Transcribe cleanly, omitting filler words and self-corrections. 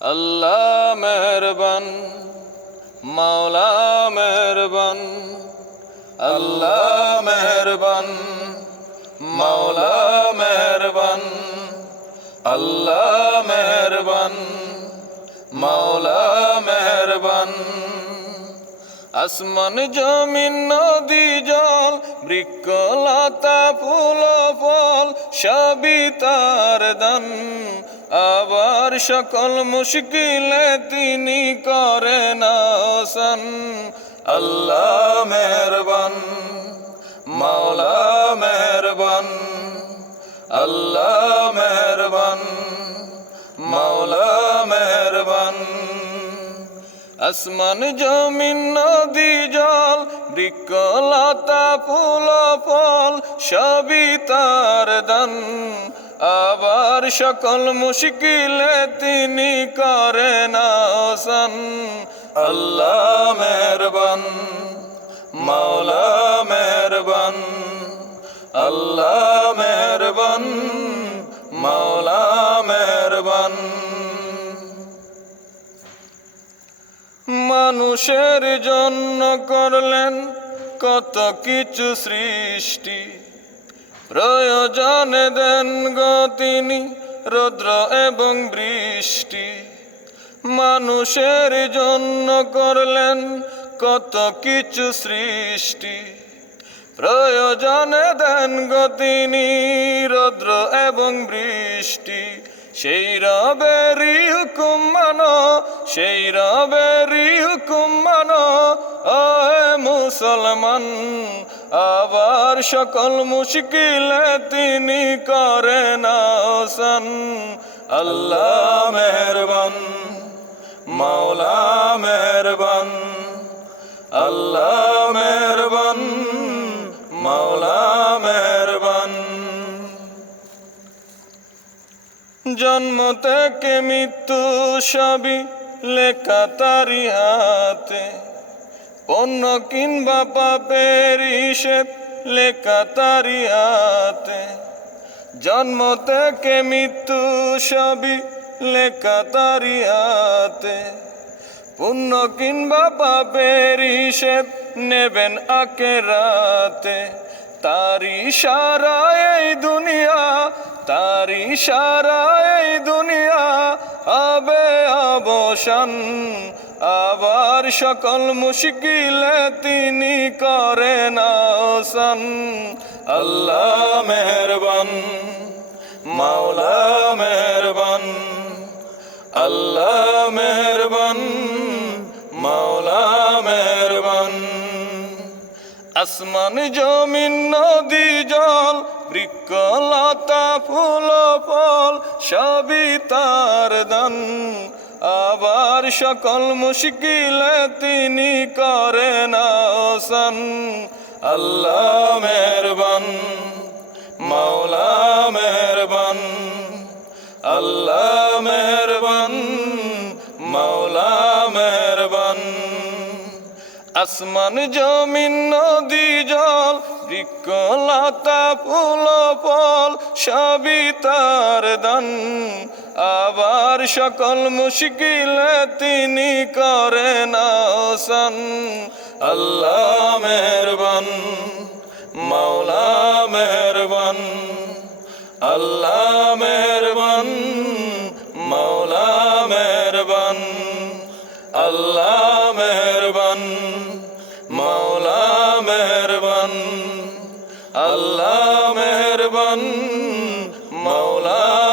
আল্লাহ মেহরবান, মাওলা মেহরবান। আল্লাহ মেহরবান, মাওলা মেহরবান। আল্লাহ মেহরবান, মাওলা মেহরবান। আসমান জমিন নদী জল বৃক্ষ লতা ফুল ফল সবই তার দান। আবার সকল মুশকিলে তিনি করেন আসান। আল্লাহ মেহরবান, মাওলা মেহরবান। আল্লাহ মেহরবান, মাওলা মেহরবান। আসমান জমিন নদী জল বৃক্ষ লতা ফুল ফল সবই তার দান। আবার সকল মুশকিলে তিনি করেন আসান। আল্লাহ মেহরবান, মাওলা মেহরবান। আল্লাহ মেহরবান, মাওলা মেহরবান। মানুষের জন্য করলেন কত কিছু সৃষ্টি, প্রয়োজনে দেন গো তিনি রৌদ্র এবং বৃষ্টি। মানুষের জন্য করলেন কত কিছু সৃষ্টি, প্রয়োজনে দেন গো তিনি রৌদ্র এবং বৃষ্টি। সেই রবেরই হুকুম মানো, সেই রবেরই হুকুম মানো ওহে মুসলমান। আবার সকল মুশকিলে তিনি করেন আসান। আল্লাহ মেহরবান, মাওলা মেহরবান। আল্লাহ মেহরবান, মাওলা মেহরবান। জন্ম থেকে মৃত্যু সবই লেখা তারি হাতে, পুণ্য কিংবা পাপের হিসেব লেখা তারি হাতে। জন্ম থেকে মৃত্যু সবই লেখা তারি হাতে, পুণ্য কিংবা পাপের হিসেব নেবেন আখিরাতে। তারি সারা এই দুনিয়া, তারি সারা এই দুনিয়া হবে অবসান। আবার সকল মুশকিলে তিনি করেন আসান। আল্লাহ মেহরবান, মাওলা মেহরবান। আল্লাহ মেহরবান, মাওলা মেহরবান। আসমান জমিন নদী জল বৃক্ষ লতা ফুল ফল সবই তার দান। আবার সকল মুশকিলে তিনি করেন আসান। আল্লাহ মেহরবান, মাওলা মেহরবান। আল্লাহ মেহরবান, মাওলা মেহরবান। আসমান জমিন নদী জল বৃক্ষ লতা ফুল ফল সবই তার দান। আবার সকল মুশকিলে তিনি করেন আসান। আল্লাহ মেহরবান, মাওলা মেহরবান। আল্লাহ মেহরবান, মাওলা মেহরবান। আল্লাহ মেহরবান, মাওলা মেহরবান। আল্লাহ মেহরবান, মাওলা